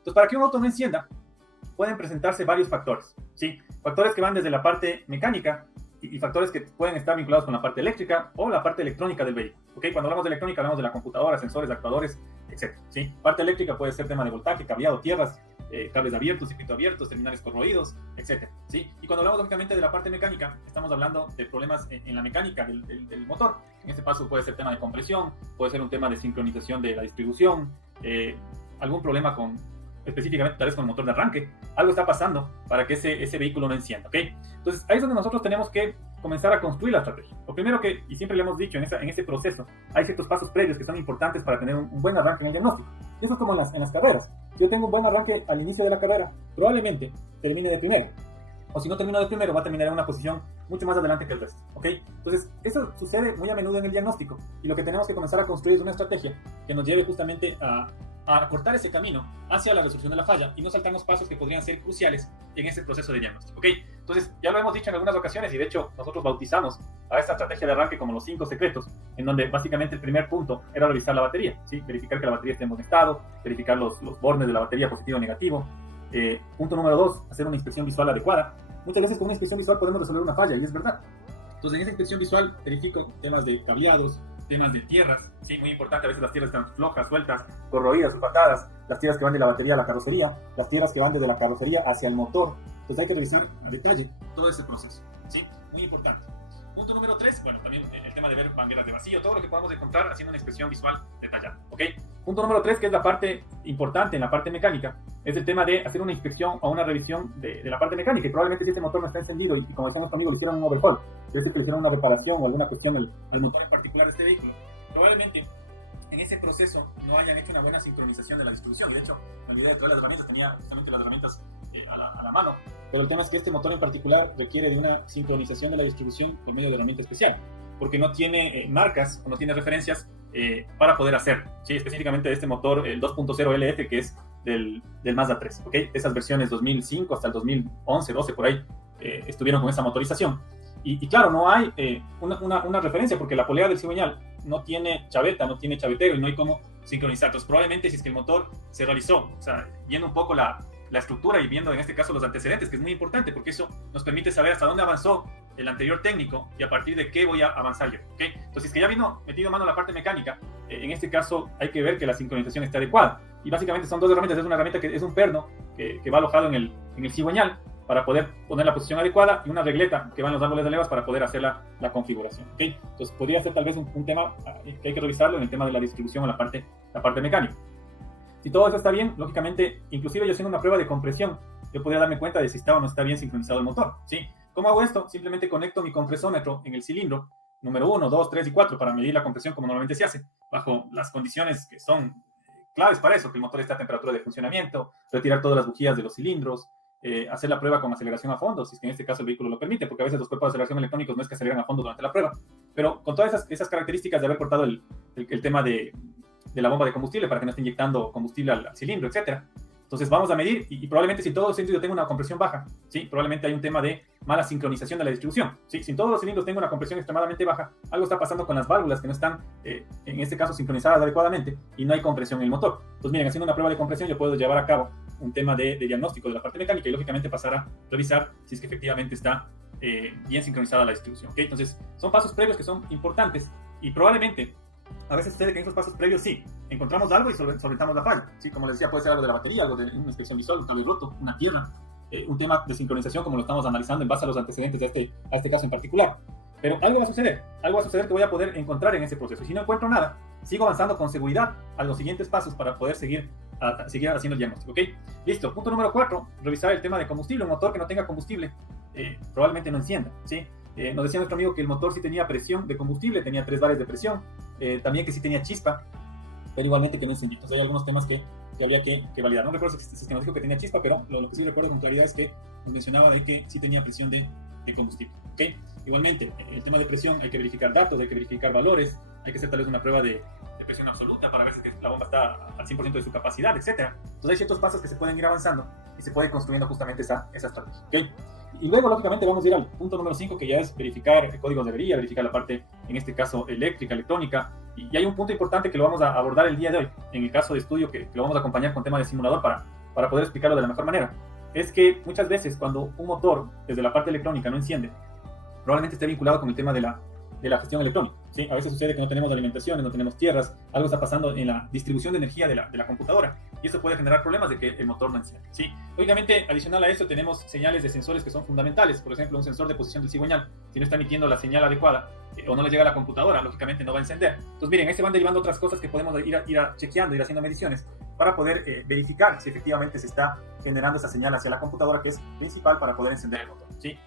Entonces, para que un auto no encienda, pueden presentarse varios factores, ¿sí? Factores que van desde la parte mecánica y factores que pueden estar vinculados con la parte eléctrica o la parte electrónica del vehículo, ¿ok? Cuando hablamos de electrónica, hablamos de la computadora, sensores, actuadores, etc., ¿sí? Parte eléctrica puede ser tema de voltaje, cableado, tierras, cables abiertos, circuitos abiertos, terminales corroídos, etc., ¿sí? Y cuando hablamos, lógicamente, de la parte mecánica, estamos hablando de problemas en la mecánica del motor. En este caso puede ser tema de compresión, puede ser un tema de sincronización de la distribución, algún problema específicamente tal vez con el motor de arranque, algo está pasando para que ese vehículo no encienda, ¿ok? Entonces, ahí es donde nosotros tenemos que comenzar a construir la estrategia. Lo primero que, y siempre le hemos dicho en ese proceso, hay ciertos pasos previos que son importantes para tener un buen arranque en el diagnóstico. Y eso es como en las carreras. Si yo tengo un buen arranque al inicio de la carrera, probablemente termine de primero. O si no termino de primero, va a terminar en una posición mucho más adelante que el resto, ¿ok? Entonces, eso sucede muy a menudo en el diagnóstico. Y lo que tenemos que comenzar a construir es una estrategia que nos lleve justamente a cortar ese camino hacia la resolución de la falla y no saltarnos pasos que podrían ser cruciales en ese proceso de diagnóstico, ¿ok? Entonces, ya lo hemos dicho en algunas ocasiones y de hecho nosotros bautizamos a esta estrategia de arranque como los 5 secretos, en donde básicamente el primer punto era revisar la batería, ¿sí? Verificar que la batería esté en buen estado, verificar los bornes de la batería positivo o negativo. Punto número 2, hacer una inspección visual adecuada. Muchas veces con una inspección visual podemos resolver una falla y es verdad. Entonces, en esa inspección visual verifico temas de cableados, temas de tierras, sí, muy importante, a veces las tierras están flojas, sueltas, corroídas, sulfatadas, las tierras que van de la batería a la carrocería, las tierras que van desde la carrocería hacia el motor. Entonces hay que revisar a detalle todo ese proceso, sí, muy importante. Punto número 3, bueno, también el tema de ver mangueras de vacío, todo lo que podamos encontrar haciendo una inspección visual detallada, ¿ok? Punto número 3, que es la parte importante en la parte mecánica, es el tema de hacer una inspección o una revisión de la parte mecánica, y probablemente si este motor no está encendido y como decía nuestro amigo, le hicieron un overhaul, es decir, que le hicieron una reparación o alguna cuestión al motor en particular de este vehículo, probablemente en ese proceso no hayan hecho una buena sincronización de la distribución. Y de hecho, me olvidé de traer las herramientas, tenía justamente las herramientas a la mano. Pero el tema es que este motor en particular requiere de una sincronización de la distribución por medio de herramienta especial, porque no tiene marcas o no tiene referencias para poder hacer, ¿sí? Específicamente de este motor, el 2.0 LF, que es del Mazda 3, ¿ok? Esas versiones 2005 hasta el 2011, 12, por ahí, estuvieron con esa motorización. Y claro, no hay una referencia, porque la polea del cigüeñal no tiene chaveta, no tiene chavetero y no hay cómo sincronizar. Entonces, probablemente si es que el motor se realizó, o sea, viendo un poco la estructura y viendo en este caso los antecedentes, que es muy importante porque eso nos permite saber hasta dónde avanzó el anterior técnico y a partir de qué voy a avanzar yo, ¿ok? Entonces, si es que ya vino metido mano la parte mecánica, en este caso hay que ver que la sincronización esté adecuada. Y básicamente son dos herramientas. Es una herramienta que es un perno que va alojado en el cigüeñal para poder poner la posición adecuada y una regleta que va en los árboles de levas para poder hacer la configuración, ¿ok? Entonces podría ser tal vez un tema que hay que revisarlo en el tema de la distribución o la parte mecánica. Si todo eso está bien, lógicamente, inclusive yo haciendo una prueba de compresión, yo podría darme cuenta de si está o no está bien sincronizado el motor, ¿sí? ¿Cómo hago esto? Simplemente conecto mi compresómetro en el cilindro número 1, 2, 3 y 4 para medir la compresión como normalmente se hace, bajo las condiciones que son claves para eso, que el motor esté a temperatura de funcionamiento, retirar todas las bujías de los cilindros, hacer la prueba con aceleración a fondo, si es que en este caso el vehículo lo permite, porque a veces los cuerpos de aceleración electrónicos no es que aceleran a fondo durante la prueba, pero con todas esas características de haber cortado el tema de la bomba de combustible para que no esté inyectando combustible al cilindro, etc. Entonces vamos a medir y probablemente si todos los cilindros tengo una compresión baja, ¿sí? Probablemente hay un tema de mala sincronización de la distribución, ¿sí? Si todos los cilindros tengo una compresión extremadamente baja, algo está pasando con las válvulas que no están, en este caso, sincronizadas adecuadamente y no hay compresión en el motor. Entonces miren, haciendo una prueba de compresión yo puedo llevar a cabo un tema de diagnóstico de la parte mecánica y lógicamente pasar a revisar si es que efectivamente está bien sincronizada la distribución, ¿ok? Entonces son pasos previos que son importantes y probablemente a veces sucede que en estos pasos previos sí, encontramos algo y solventamos la falla, ¿sí? Como les decía, puede ser algo de la batería, algo de una inspección visual, un cable roto, una tierra, un tema de sincronización como lo estamos analizando en base a los antecedentes de este caso en particular. Pero algo va a suceder que voy a poder encontrar en ese proceso. Y si no encuentro nada, sigo avanzando con seguridad a los siguientes pasos para poder seguir haciendo el diagnóstico, ¿ok? Listo. Punto número 4, revisar el tema de combustible. Un motor que no tenga combustible probablemente no encienda, ¿sí? Nos decía nuestro amigo que el motor sí tenía presión de combustible, tenía 3 bares de presión, también que sí tenía chispa, pero igualmente que no encendía. Entonces hay algunos temas que habría que validar. No recuerdo si es que nos dijo que tenía chispa, pero lo que sí recuerdo con claridad es que nos mencionaba de que sí tenía presión de combustible, ¿ok? Igualmente, el tema de presión hay que verificar datos, hay que verificar valores, hay que hacer tal vez una prueba de presión absoluta para ver si la bomba está al 100% de su capacidad, etc. Entonces hay ciertos pasos que se pueden ir avanzando y se puede ir construyendo justamente esa estrategia, ¿ok? Y luego, lógicamente, vamos a ir al punto número 5, que ya es verificar códigos de avería, verificar la parte, en este caso, eléctrica, electrónica. Y hay un punto importante que lo vamos a abordar el día de hoy, en el caso de estudio, que lo vamos a acompañar con tema de simulador para para poder explicarlo de la mejor manera, es que muchas veces cuando un motor desde la parte electrónica no enciende, probablemente esté vinculado con el tema de la gestión electrónica. ¿Sí? A veces sucede que no tenemos alimentación, no tenemos tierras, algo está pasando en la distribución de energía de la computadora y eso puede generar problemas de que el motor no enciende. ¿Sí? Lógicamente, adicional a esto, tenemos señales de sensores que son fundamentales. Por ejemplo, un sensor de posición del cigüeñal, si no está emitiendo la señal adecuada o no le llega a la computadora, lógicamente no va a encender. Entonces, miren, ahí se van derivando otras cosas que podemos ir chequeando, ir haciendo mediciones para poder verificar si efectivamente se está generando esa señal hacia la computadora que es principal para poder encender el motor. ¿Sí?